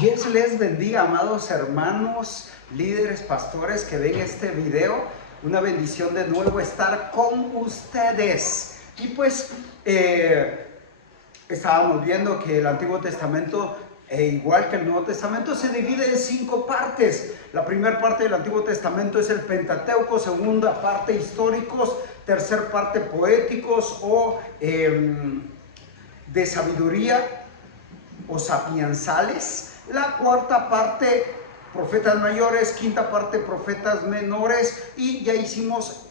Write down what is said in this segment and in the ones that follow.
Dios les bendiga, amados hermanos, líderes, pastores que ven este video. Una bendición de nuevo estar con ustedes. Y pues estábamos viendo que el Antiguo Testamento, igual que el Nuevo Testamento, se divide en 5 partes. La primera parte del Antiguo Testamento es el Pentateuco, segunda parte históricos, tercera parte poéticos o de sabiduría o sapiensales. La cuarta parte, profetas mayores, quinta parte, profetas menores, y ya hicimos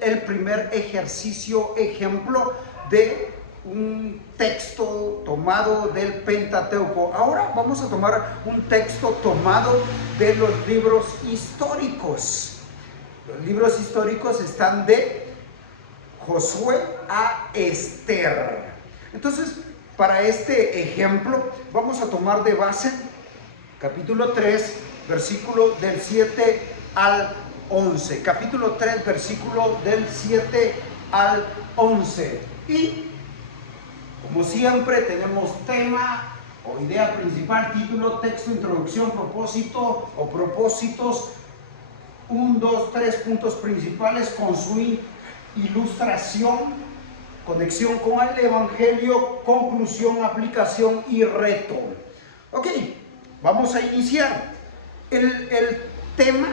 el primer ejemplo de un texto tomado del Pentateuco. Ahora vamos a tomar un texto tomado de los libros históricos. Los libros históricos están de Josué a Esther. Entonces, para este ejemplo, vamos a tomar de base capítulo 3, versículo del 7 al 11. Capítulo 3, versículo del 7 al 11. Y, como siempre, tenemos tema o idea principal, título, texto, introducción, propósito o propósitos. 1, 2, 3 puntos principales con su ilustración, conexión con el Evangelio, conclusión, aplicación y reto. Ok, vamos a iniciar. El tema,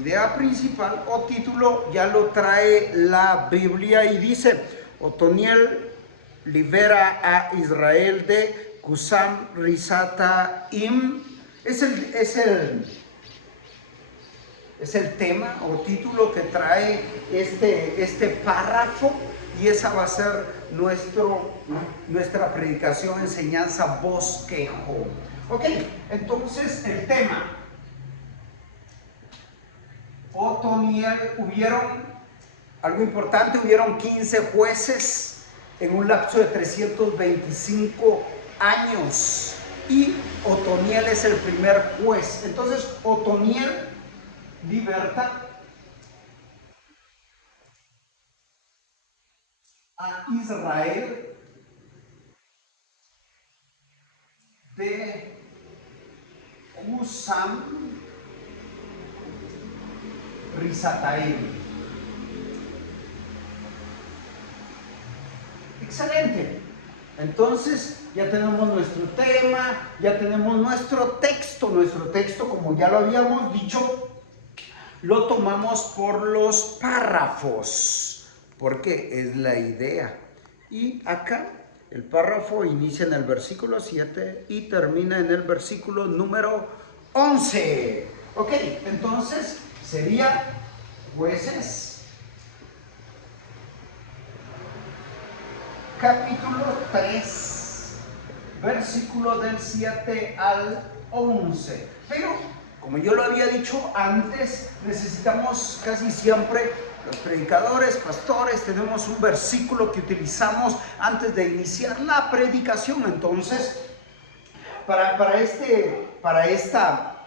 idea principal o título ya lo trae la Biblia y dice: Otoniel libera a Israel de Cusán Risataim. Es el tema o título que trae este párrafo, y esa va a ser nuestra predicación, enseñanza, bosquejo. Ok, entonces el tema. Otoniel, algo importante, hubieron 15 jueces en un lapso de 325 años. Y Otoniel es el primer juez. Entonces, Otoniel liberta a Israel de Cusán Risataim. Excelente. Entonces ya tenemos nuestro tema, ya tenemos nuestro texto. Nuestro texto, como ya lo habíamos dicho, lo tomamos por los párrafos, porque es la idea. Y acá el párrafo inicia en el versículo 7 y termina en el versículo número 11. Ok, entonces sería Jueces, capítulo 3, versículo del 7 al 11. Pero, como yo lo había dicho antes, necesitamos casi siempre, los predicadores, pastores, tenemos un versículo que utilizamos antes de iniciar la predicación. Entonces, para esta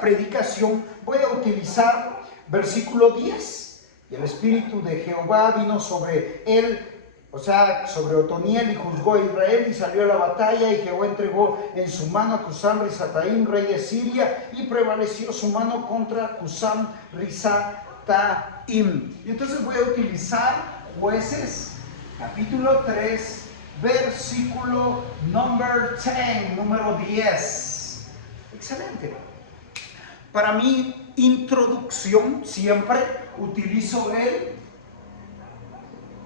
predicación voy a utilizar versículo 10. Y el Espíritu de Jehová vino sobre él, o sea, sobre Otoniel, y juzgó a Israel, y salió a la batalla, y Jehová entregó en su mano a Cusán Risataim, rey de Siria, y prevaleció su mano contra Cusán Risataim. Y entonces voy a utilizar Jueces, capítulo 3, versículo número 10. Excelente. Para mi introducción siempre utilizo el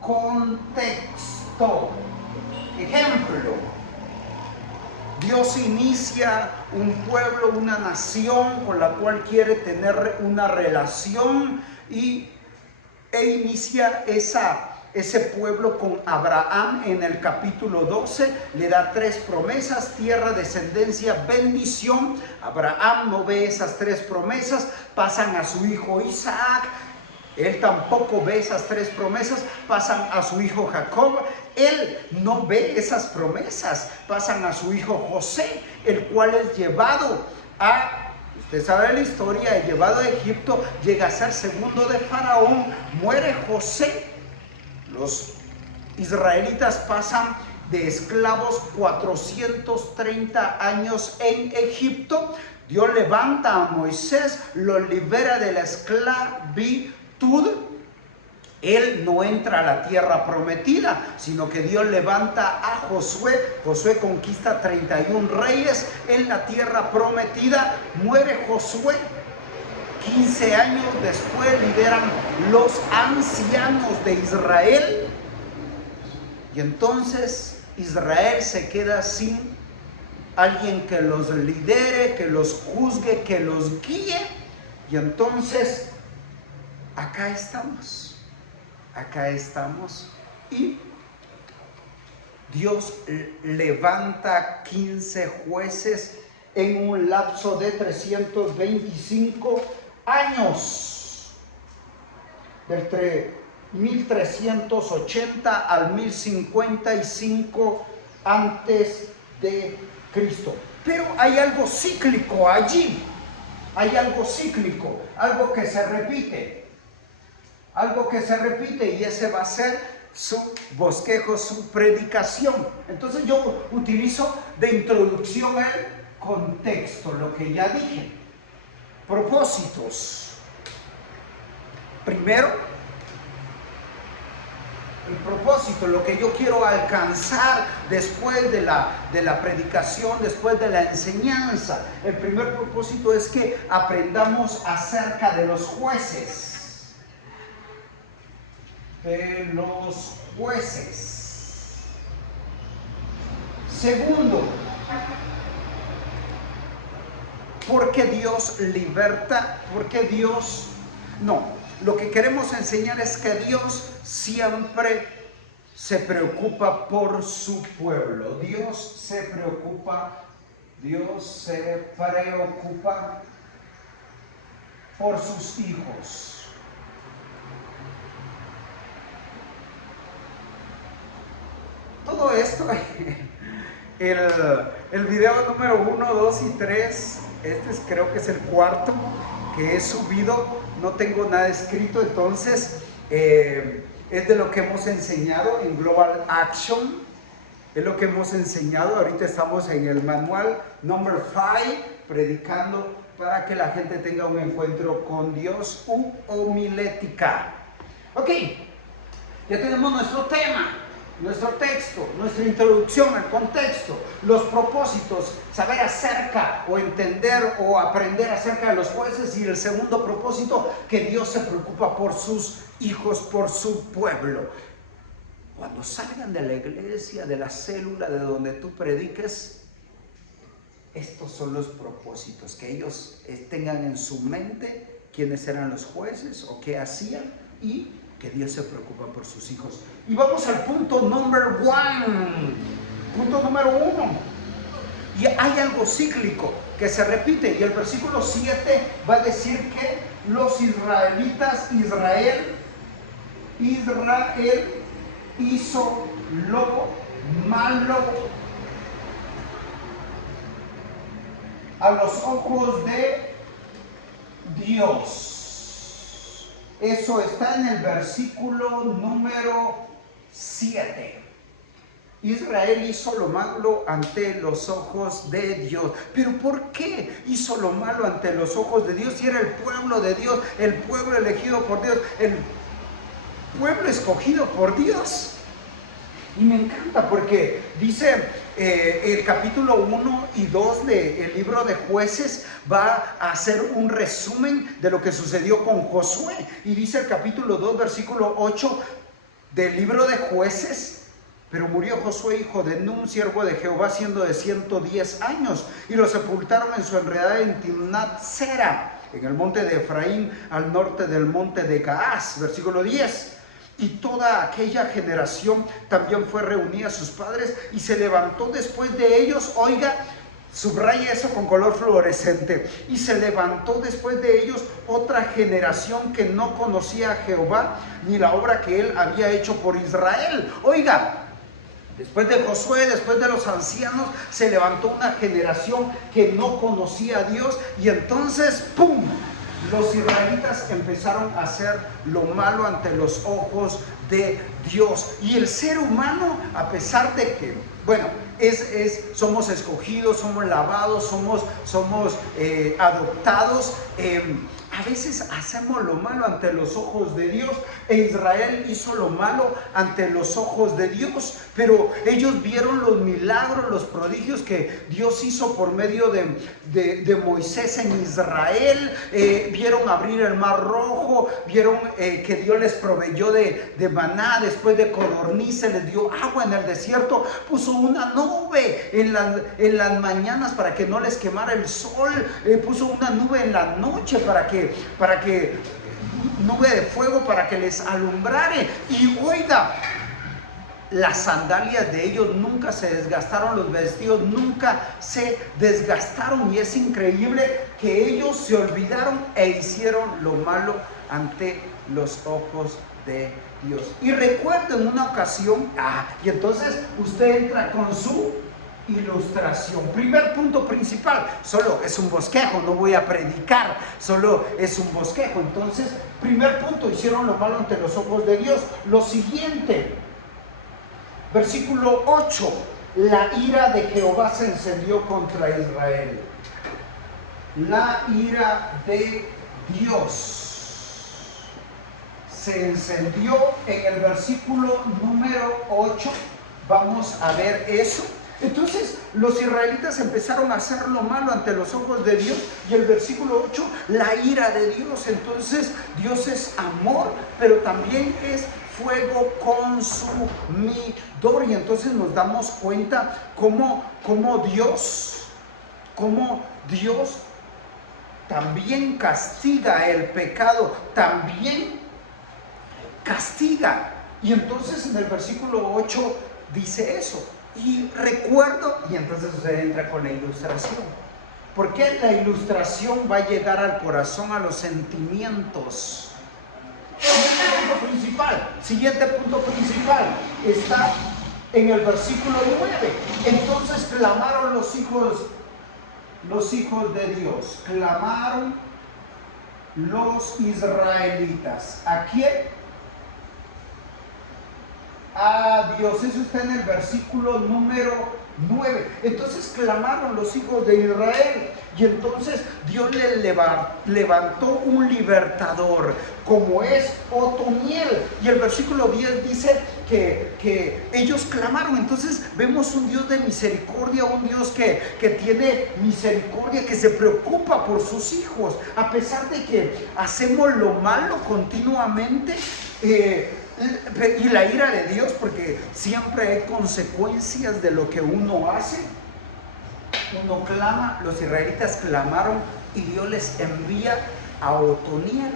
contexto. Ejemplo: Dios inicia un pueblo, una nación con la cual quiere tener una relación, e inicia ese pueblo con Abraham en el capítulo 12, le da 3 promesas: tierra, descendencia, bendición. Abraham no ve esas 3 promesas, pasan a su hijo Isaac. Él tampoco ve esas 3 promesas, pasan a su hijo Jacob. Él no ve esas promesas, pasan a su hijo José, el cual es llevado usted sabe la historia, es llevado a Egipto, llega a ser segundo de Faraón, muere José. Los israelitas pasan de esclavos 430 años en Egipto. Dios levanta a Moisés, lo libera de la esclavitud. Él no entra a la tierra prometida, sino que Dios levanta a Josué. Josué conquista 31 reyes en la tierra prometida. Muere Josué. 15 años después lideran los ancianos de Israel. Y entonces Israel se queda sin alguien que los lidere, que los juzgue, que los guíe. Y entonces acá estamos. Acá estamos y Dios levanta 15 jueces en un lapso de 325 años, entre 1380 al 1055 antes de Cristo. Pero hay algo cíclico allí, hay algo cíclico, algo que se repite. Algo que se repite, y ese va a ser su bosquejo, su predicación. Entonces yo utilizo de introducción el contexto, lo que ya dije. Propósitos. Primero, el propósito, lo que yo quiero alcanzar después de la predicación, después de la enseñanza. El primer propósito es que aprendamos acerca de los jueces. De los jueces. Segundo, ¿por qué Dios liberta? ¿Por qué Dios? No, lo que queremos enseñar es que Dios siempre se preocupa por su pueblo. Dios se preocupa por sus hijos. Todo esto, el video número 1, 2 y 3, creo que es el cuarto que he subido, no tengo nada escrito, entonces es de lo que hemos enseñado en Global Action, es lo que hemos enseñado. Ahorita estamos en el manual number 5, predicando para que la gente tenga un encuentro con Dios, homilética. Ok, ya tenemos nuestro tema. Nuestro texto, nuestra introducción, el contexto, los propósitos, saber acerca o entender o aprender acerca de los jueces. Y el segundo propósito, que Dios se preocupa por sus hijos, por su pueblo. Cuando salgan de la iglesia, de la célula, de donde tú prediques, estos son los propósitos, que ellos tengan en su mente quiénes eran los jueces o qué hacían, y que Dios se preocupa por sus hijos. Y vamos al punto number 1. Punto número 1. Y hay algo cíclico que se repite. Y el versículo 7 va a decir que los israelitas, Israel hizo lo malo a los ojos de Dios. Eso está en el versículo número 7. Israel hizo lo malo ante los ojos de Dios. ¿Pero por qué hizo lo malo ante los ojos de Dios? Si era el pueblo de Dios, el pueblo elegido por Dios, el pueblo escogido por Dios. Y me encanta porque dice el capítulo 1 y 2 del libro de Jueces va a hacer un resumen de lo que sucedió con Josué. Y dice el capítulo 2, versículo 8 del libro de Jueces: pero murió Josué, hijo de Nun, siervo de Jehová, siendo de 110 años, y lo sepultaron en su enredadera en Timnat-Sera, en el monte de Efraín, al norte del monte de Gaás. Versículo 10. Y toda aquella generación también fue reunida a sus padres, y se levantó después de ellos, oiga, subraya eso con color fluorescente, y se levantó después de ellos otra generación que no conocía a Jehová, ni la obra que él había hecho por Israel. Oiga, después de Josué, después de los ancianos, se levantó una generación que no conocía a Dios, y entonces, ¡pum!, los israelitas empezaron a hacer lo malo ante los ojos de Dios. Y el ser humano, a pesar de que, bueno, somos escogidos, somos lavados, somos adoptados, a veces hacemos lo malo ante los ojos de Dios. Israel hizo lo malo ante los ojos de Dios, pero ellos vieron los milagros, los prodigios que Dios hizo por medio de Moisés en Israel. Vieron abrir el mar rojo, vieron que Dios les proveyó de maná, después de codornices les dio agua en el desierto, puso una nube en las mañanas para que no les quemara el sol, puso una nube en la noche para que nube de fuego para que les alumbrare. Y oiga, las sandalias de ellos nunca se desgastaron, los vestidos nunca se desgastaron, y es increíble que ellos se olvidaron e hicieron lo malo ante los ojos de Dios. Y recuerdo en una ocasión, y entonces usted entra con su ilustración. Primer punto principal, solo es un bosquejo, no voy a predicar, solo es un bosquejo. Entonces, primer punto, hicieron lo malo ante los ojos de Dios. Lo siguiente, versículo 8, la ira de Jehová se encendió contra Israel. La ira de Dios se encendió en el versículo número 8. Vamos a ver eso. Entonces los israelitas empezaron a hacer lo malo ante los ojos de Dios, y el versículo 8, la ira de Dios. Entonces Dios es amor, pero también es fuego consumidor, y entonces nos damos cuenta cómo Dios también castiga el pecado, también castiga. Y entonces en el versículo 8 dice eso. Y recuerdo, y entonces usted entra con la ilustración, porque la ilustración va a llegar al corazón, a los sentimientos. Siguiente punto principal está en el versículo 9. Entonces clamaron los hijos de Dios, clamaron los israelitas. ¿A quién? A Dios. Eso está en el versículo número 9. Entonces clamaron los hijos de Israel, y entonces Dios le levantó un libertador, como es Otoniel. Y el versículo 10 dice que ellos clamaron. Entonces vemos un Dios de misericordia, un Dios que tiene misericordia, que se preocupa por sus hijos, a pesar de que hacemos lo malo continuamente. Y la ira de Dios, porque siempre hay consecuencias de lo que uno hace. Uno clama, los israelitas clamaron, y Dios les envía a Otoniel,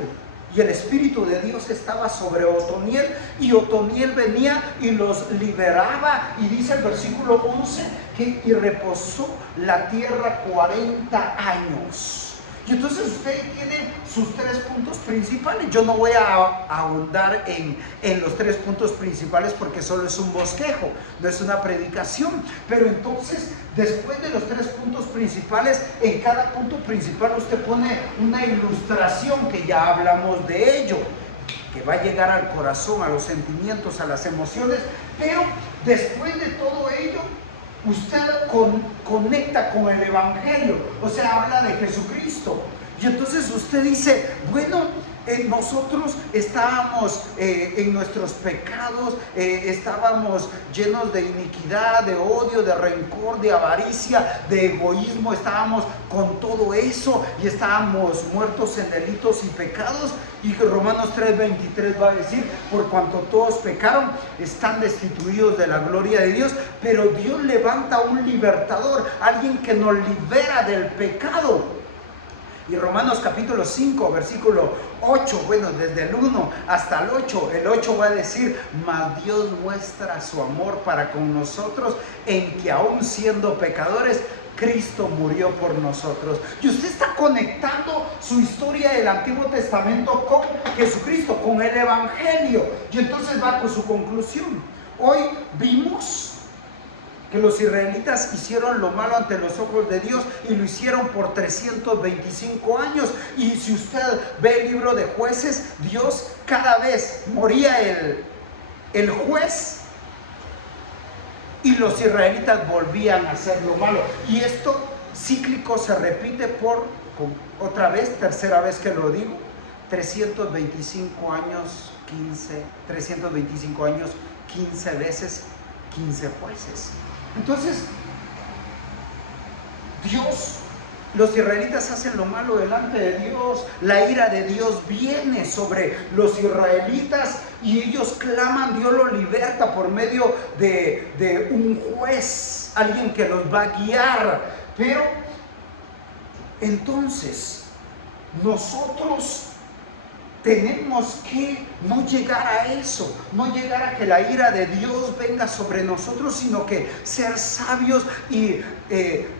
y el Espíritu de Dios estaba sobre Otoniel, y Otoniel venía y los liberaba. Y dice el versículo 11 que y reposó la tierra 40 años. Y entonces usted tiene sus 3 puntos principales. Yo no voy a ahondar en los 3 puntos principales, porque solo es un bosquejo, no es una predicación. Pero entonces, después de los 3 puntos principales, en cada punto principal usted pone una ilustración, que ya hablamos de ello, que va a llegar al corazón, a los sentimientos, a las emociones. Pero después de todo ello, usted conecta con el Evangelio, o sea, habla de Jesucristo. Y entonces usted dice, bueno, nosotros estábamos en nuestros pecados, estábamos llenos de iniquidad, de odio, de rencor, de avaricia, de egoísmo, estábamos con todo eso, y estábamos muertos en delitos y pecados. Y Romanos 3:23 va a decir, por cuanto todos pecaron, están destituidos de la gloria de Dios. Pero Dios levanta un libertador, alguien que nos libera del pecado. Y Romanos capítulo 5, versículo 8, bueno, desde el 1 hasta el 8, el 8 va a decir, mas Dios muestra su amor para con nosotros, en que aún siendo pecadores, Cristo murió por nosotros. Y usted está conectando su historia del Antiguo Testamento con Jesucristo, con el Evangelio. Y entonces va con su conclusión. Hoy vimos que los israelitas hicieron lo malo ante los ojos de Dios y lo hicieron por 325 años. Y si usted ve el libro de Jueces, Dios, cada vez moría el juez y los israelitas volvían a hacer lo malo. Y esto cíclico se repite otra vez, tercera vez que lo digo, 325 años, 15 veces, 15 jueces. Entonces, los israelitas hacen lo malo delante de Dios, la ira de Dios viene sobre los israelitas y ellos claman, Dios los liberta por medio de un juez, alguien que los va a guiar. Pero entonces nosotros tenemos que no llegar a eso, no llegar a que la ira de Dios venga sobre nosotros, sino que ser sabios y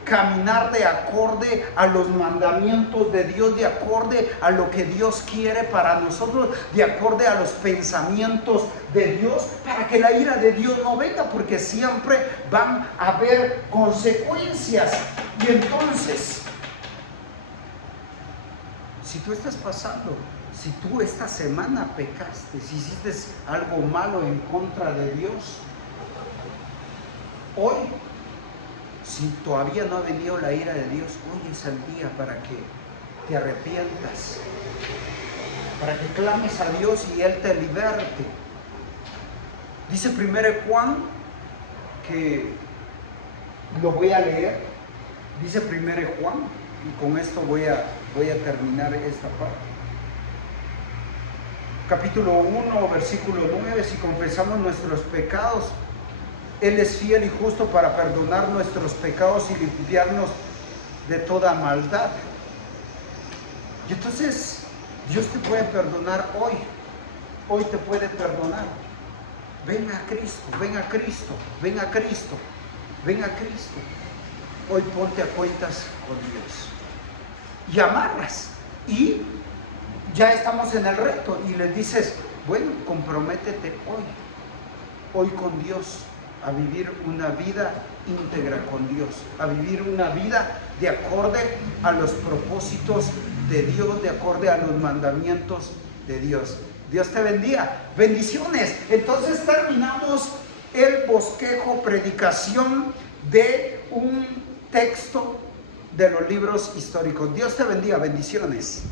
caminar de acorde a los mandamientos de Dios, de acorde a lo que Dios quiere para nosotros, de acorde a los pensamientos de Dios, para que la ira de Dios no venga, porque siempre van a haber consecuencias. Y entonces, si tú estás pasando, si tú esta semana pecaste, si hiciste algo malo en contra de Dios, hoy, si todavía no ha venido la ira de Dios, hoy es el día para que te arrepientas, para que clames a Dios y Él te liberte. Dice 1 Juan, que lo voy a leer, dice 1 Juan, y con esto voy a terminar esta parte. Capítulo 1, versículo 9, si confesamos nuestros pecados, Él es fiel y justo para perdonar nuestros pecados y limpiarnos de toda maldad. Y entonces, Dios te puede perdonar hoy te puede perdonar. Ven a Cristo, ven a Cristo, ven a Cristo, ven a Cristo. Hoy ponte a cuentas con Dios. Y amarras. Y ya estamos en el reto y les dices, bueno, comprométete hoy con Dios, a vivir una vida íntegra con Dios, a vivir una vida de acorde a los propósitos de Dios, de acorde a los mandamientos de Dios. Dios te bendiga. Bendiciones. Entonces terminamos el bosquejo, predicación de un texto de los libros históricos. Dios te bendiga. Bendiciones.